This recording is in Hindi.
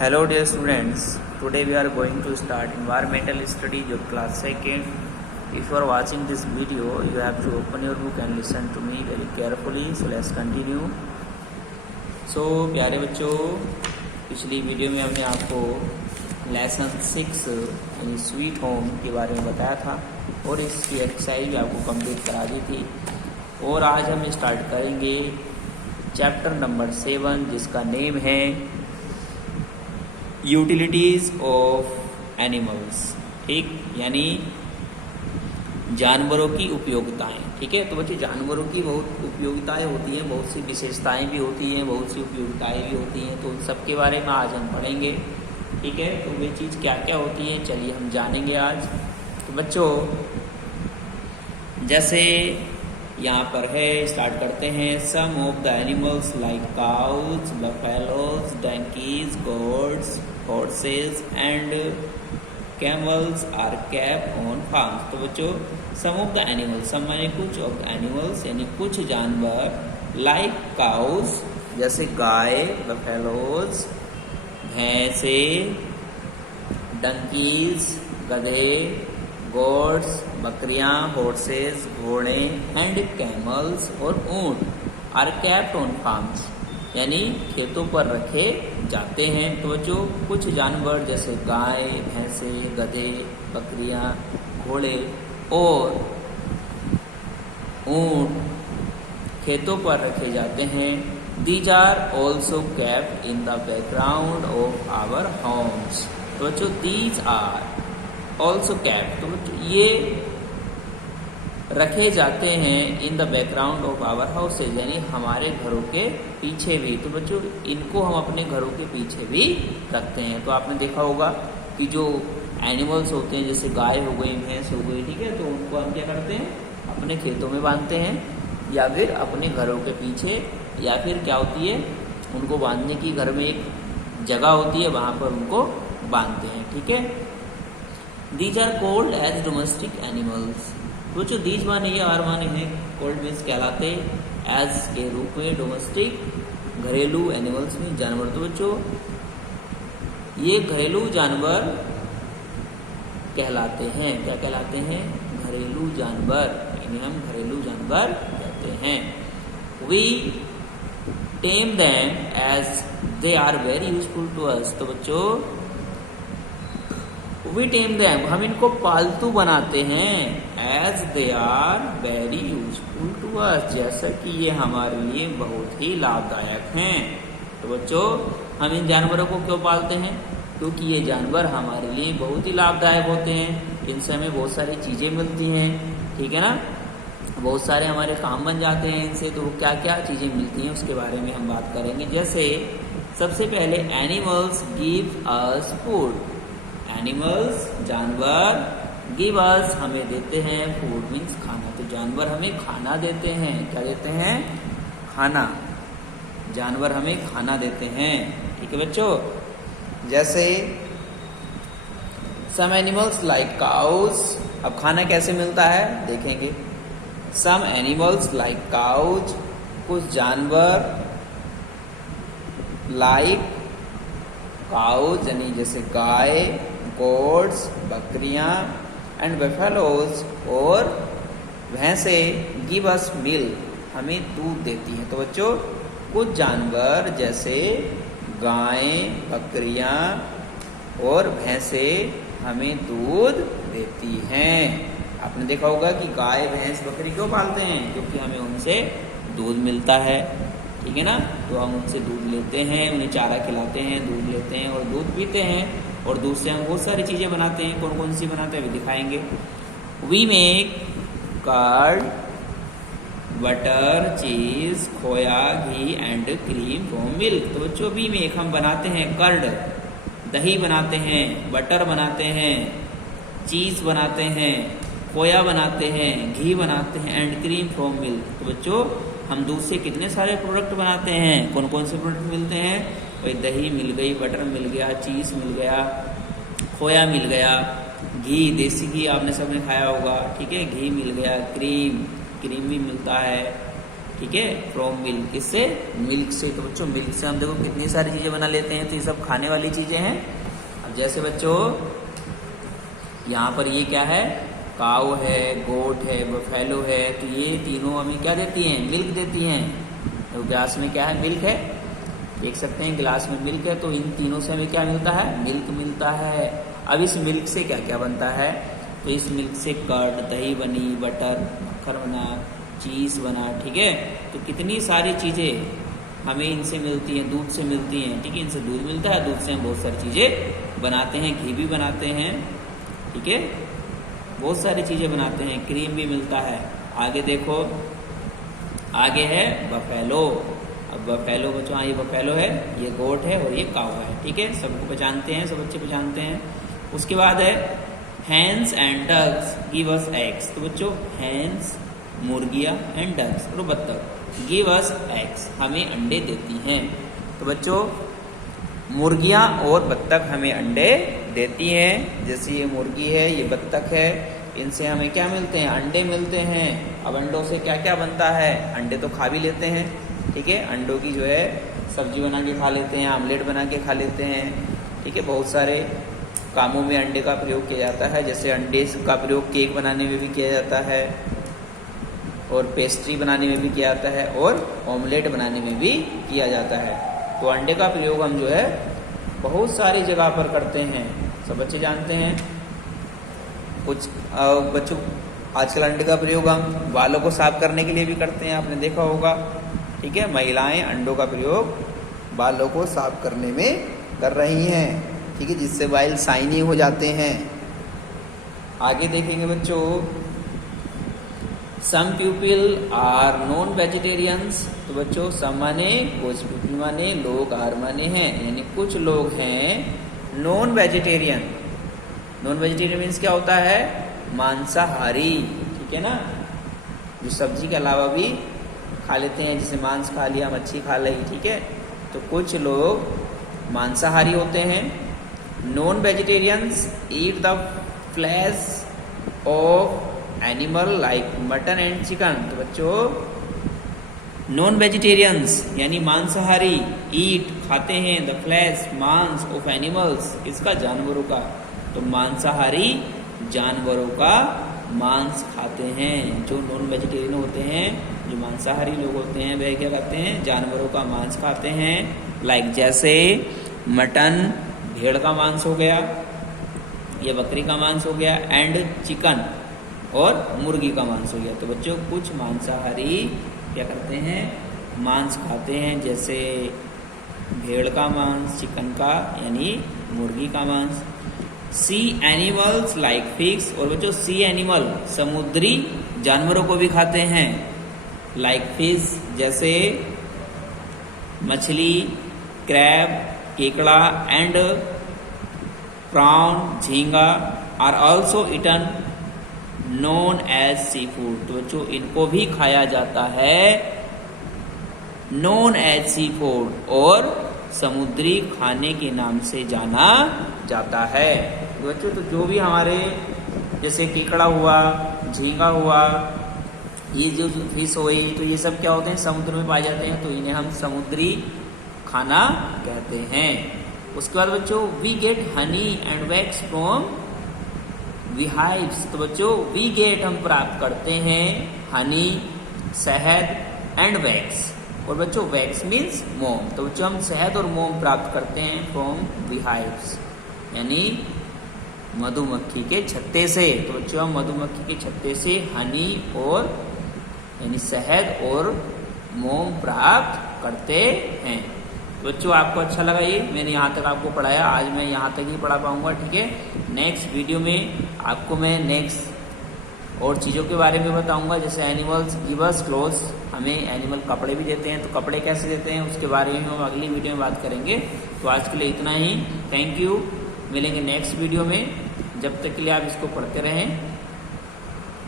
Hello dear students, today we are going to start environmental study your class 2nd. If you are watching this video, you have to open your book and listen to me very carefully. So let's continue. So प्यारे बच्चों, पिछली वीडियो में हमने आपको लेसन 6 यानी स्वीट होम के बारे में बताया था और इसकी एक्सरसाइज भी आपको कंप्लीट करा दी थी। और आज हम स्टार्ट करेंगे चैप्टर नंबर 7 जिसका नेम है यूटिलिटीज़ ऑफ एनिमल्स। ठीक, यानी जानवरों की उपयोगिताएं। ठीक है, तो बच्चे जानवरों की बहुत उपयोगिताएं होती हैं, बहुत सी विशेषताएं भी होती हैं, बहुत सी उपयोगिताएं भी होती हैं, तो उन सब के बारे में आज हम पढ़ेंगे। ठीक है, तो वे चीज़ क्या क्या होती हैं चलिए हम जानेंगे आज। तो बच्चों जैसे यहाँ पर है, स्टार्ट करते हैं। Some of the animals like cows, buffaloes, donkeys, goats, horses and camels are kept on farms. तो बच्चों some of the animals, some माने कुछ, ऑफ एनिमल्स यानी कुछ जानवर, लाइक काउज जैसे गाय, बफेलोज भैंसे, डंकीज गधे, गोट्स बकरियां, हॉर्सेस घोड़े एंड कैमल्स और ऊंट आर केप्ट ऑन फार्म्स यानी खेतों पर रखे जाते हैं। तो जो कुछ जानवर जैसे गाय, भैंसे, गधे, बकरियां, घोड़े और ऊंट खेतों पर रखे जाते हैं। These are also kept in the background of our homes. तो जो दीज आर ऑल्सो केप्ट, तो ये रखे जाते हैं in the background of our houses यानी हमारे घरों के पीछे भी। तो बच्चों इनको हम अपने घरों के पीछे भी रखते हैं। तो आपने देखा होगा कि जो एनिमल्स होते हैं जैसे गाय हो गई, भैंस हो गई, ठीक है, तो उनको हम क्या करते हैं अपने खेतों में बांधते हैं या फिर अपने घरों के पीछे, या फिर क्या होती है उनको बांधने की घर में एक जगह होती है वहाँ पर उनको बांधते हैं। ठीक है, these are called as domestic animals. तो जो दीज माने या आर माने हैं, कोल्ड मीन्स कहलाते एज के रूप में, डोमेस्टिक घरेलू एनिमल्स में जानवर। तो बच्चों ये घरेलू जानवर कहलाते हैं। क्या कहलाते हैं? घरेलू जानवर, इन्हें हम घरेलू जानवर कहते हैं। We tame them as they are very useful to us. तो बच्चों वी टेम देम, हम इनको पालतू बनाते हैं, as they are very useful to us, जैसा कि ये हमारे लिए बहुत ही लाभदायक हैं। तो बच्चों हम इन जानवरों को क्यों पालते हैं? क्योंकि ये जानवर हमारे लिए बहुत ही लाभदायक होते हैं, इनसे हमें बहुत सारी चीज़ें मिलती हैं। ठीक है ना, बहुत सारे हमारे काम बन जाते हैं इनसे। तो क्या क्या चीज़ें मिलती हैं उसके बारे में हम बात करेंगे। जैसे सबसे पहले animals give us food. Animals जानवर, गिव अस हमें देते हैं, फूड मीन्स खाना। तो जानवर हमें खाना देते हैं। क्या देते हैं? खाना। जानवर हमें खाना देते हैं। ठीक है बच्चों, जैसे सम एनिमल्स लाइक काउज। अब खाना कैसे मिलता है देखेंगे। सम एनिमल्स लाइक काउज, कुछ जानवर लाइक काउज यानी जैसे गाय, गोट्स बकरियां एंड बफेलोज और भैंसे, गिव अस मिल्क हमें दूध देती हैं। तो बच्चों कुछ जानवर जैसे गायें, बकरियां और भैंसे हमें दूध देती हैं। आपने देखा होगा कि गाय, भैंस, बकरी क्यों पालते हैं? क्योंकि हमें उनसे दूध मिलता है। ठीक है ना, तो हम उनसे दूध लेते हैं, उन्हें चारा खिलाते हैं, दूध लेते हैं और दूध पीते हैं, और दूध से हम बहुत सारी चीज़ें बनाते हैं। कौन कौन सी बनाते हैं वे दिखाएंगे। वी मेक कर्ड, बटर, चीज़, खोया, घी एंड क्रीम फ्रॉम मिल्क। तो बच्चों वी मेक हम बनाते हैं कर्ड, दही बनाते हैं, बटर बनाते हैं, चीज़ बनाते हैं, खोया बनाते हैं, घी बनाते हैं एंड क्रीम फ्रॉम मिल्क। तो बच्चों हम दूध से कितने सारे प्रोडक्ट बनाते हैं। कौन कौन से प्रोडक्ट मिलते हैं? भाई दही मिल गई, बटर मिल गया, चीज़ मिल गया, खोया मिल गया, घी, देसी घी आपने सबने खाया होगा। ठीक है, घी मिल गया, क्रीम भी मिलता है। ठीक है, फ्रॉम मिल्क, किससे, मिल्क से। तो बच्चों मिल्क से हम देखो कितनी सारी चीजें बना लेते हैं, तो ये सब खाने वाली चीजें हैं। अब जैसे बच्चों यहाँ पर ये क्या है, काऊ है, गोट है, बफेलो है, तो ये तीनों हमें क्या देती हैं, मिल्क देती हैं। तो ग्लास में क्या है, मिल्क है, देख सकते हैं गिलास में मिल्क है, तो इन तीनों से हमें क्या मिलता है, मिल्क मिलता है। अब इस मिल्क से क्या क्या बनता है, तो इस मिल्क से कर्ड, दही बनी, बटर, मक्खन बना, चीज बना, ठीक है। तो कितनी सारी चीजें हमें इनसे मिलती हैं, दूध से मिलती हैं, ठीक है, इनसे दूध मिलता है, दूध से हम बहुत सारी चीजें बनाते हैं, घी भी बनाते हैं, ठीक है, बहुत सारी चीजें बनाते हैं, क्रीम भी मिलता है। आगे देखो, आगे है बफेलो। अब बफेलो बच्चों, हाँ ये बफेलो है, ये गोट है और ये काऊ है, ठीक है, सबको पहचानते हैं, सब बच्चे पहचानते हैं। उसके बाद है hens and ducks give us eggs. तो बच्चों हैंस मुर्गियाँ एंड डक्स और बत्तख गिव अस एग्स, हमें अंडे देती हैं। तो बच्चों मुर्गियाँ और बत्तख हमें अंडे देती हैं। जैसे ये मुर्गी है, ये बत्तख है, इनसे हमें क्या मिलते हैं, अंडे मिलते हैं। अब अंडों से क्या क्या बनता है, अंडे तो खा भी लेते हैं, ठीक है, अंडों की जो है सब्जी बना के खा लेते हैं, आमलेट बना के खा लेते हैं, ठीक है, बहुत सारे कामों में अंडे का प्रयोग किया जाता है। जैसे अंडे का प्रयोग केक बनाने में भी किया जाता है, और पेस्ट्री बनाने में भी किया जाता है, और ऑमलेट बनाने में भी किया जाता है। तो अंडे का प्रयोग हम जो है बहुत सारी जगह पर करते हैं, सब बच्चे जानते हैं। कुछ बच्चों आजकल अंडे का प्रयोग हम बालों को साफ करने के लिए भी करते हैं, आपने देखा होगा, ठीक है, महिलाएं अंडों का प्रयोग बालों को साफ करने में कर रही हैं, ठीक है, जिससे बाल शाइनी हो जाते हैं। आगे देखेंगे बच्चों, some people are non vegetarians. तो बच्चों सम माने कुछ, पीपल माने लोग, आर माने हैं, यानी कुछ लोग हैं non vegetarian. Non vegetarian means क्या होता है, मांसाहारी, ठीक है ना, जो सब्जी के अलावा भी खा लेते हैं, जैसे मांस खा लिया, मच्छी खा ली, ठीक है। तो कुछ लोग मांसाहारी होते हैं। Non vegetarians eat the flash of animal like mutton and chicken. तो बच्चों नॉन वेजिटेरियंस यानी मांसाहारी ईट खाते हैं द फ्लैश मांस ऑफ एनिमल्स, इसका, जानवरों का। तो मांसाहारी जानवरों का मांस खाते हैं। जो नॉन वेजिटेरियन होते हैं, जो मांसाहारी लोग होते हैं, वह क्या करते हैं, जानवरों का मांस खाते हैं। लाइक जैसे मटन, भेड़ का मांस हो गया, या बकरी का मांस हो गया, एंड चिकन, और मुर्गी का मांस हो गया। तो बच्चों कुछ मांसाहारी क्या करते हैं, मांस खाते हैं, जैसे भेड़ का मांस, चिकन का यानी मुर्गी का मांस। सी एनिमल्स लाइक फिश। और बच्चों सी एनिमल समुद्री जानवरों को भी खाते हैं, लाइक फिश जैसे मछली, क्रैब, केकड़ा, एंड प्राउन, झींगा are also eaten known as seafood. तो बच्चों इनको भी खाया जाता है नोन एज सी फूड, और समुद्री खाने के नाम से जाना जाता है। तो बच्चों तो जो भी हमारे जैसे केकड़ा हुआ, झींगा हुआ, ये जो फिश हुई, तो ये सब क्या होते हैं, समुद्र में पाए जाते हैं, तो इन्हें हम समुद्री खाना कहते हैं। उसके बाद बच्चों we get honey and wax from beehives. तो बच्चों वी गेट हम प्राप्त करते हैं हनी शहद एंड वैक्स, और बच्चों वैक्स मीन्स मोम। तो बच्चों हम शहद और मोम प्राप्त करते हैं फ्रॉम बीहाइव्स यानी मधुमक्खी के छत्ते से। तो बच्चों हम मधुमक्खी के छत्ते से हनी और यानी शहद और मोम प्राप्त करते हैं। बच्चों आपको अच्छा लगा ये, मैंने यहाँ तक आपको पढ़ाया, आज मैं यहाँ तक ही पढ़ा पाऊंगा, ठीक है। नेक्स्ट वीडियो में आपको मैं नेक्स्ट और चीज़ों के बारे में बताऊंगा, जैसे एनिमल्स गिव अस क्लोथ्स, हमें एनिमल कपड़े भी देते हैं, तो कपड़े कैसे देते हैं उसके बारे में हम अगली वीडियो में बात करेंगे। तो आज के लिए इतना ही, थैंक यू, मिलेंगे नेक्स्ट वीडियो में। जब तक के लिए आप इसको पढ़ते रहें।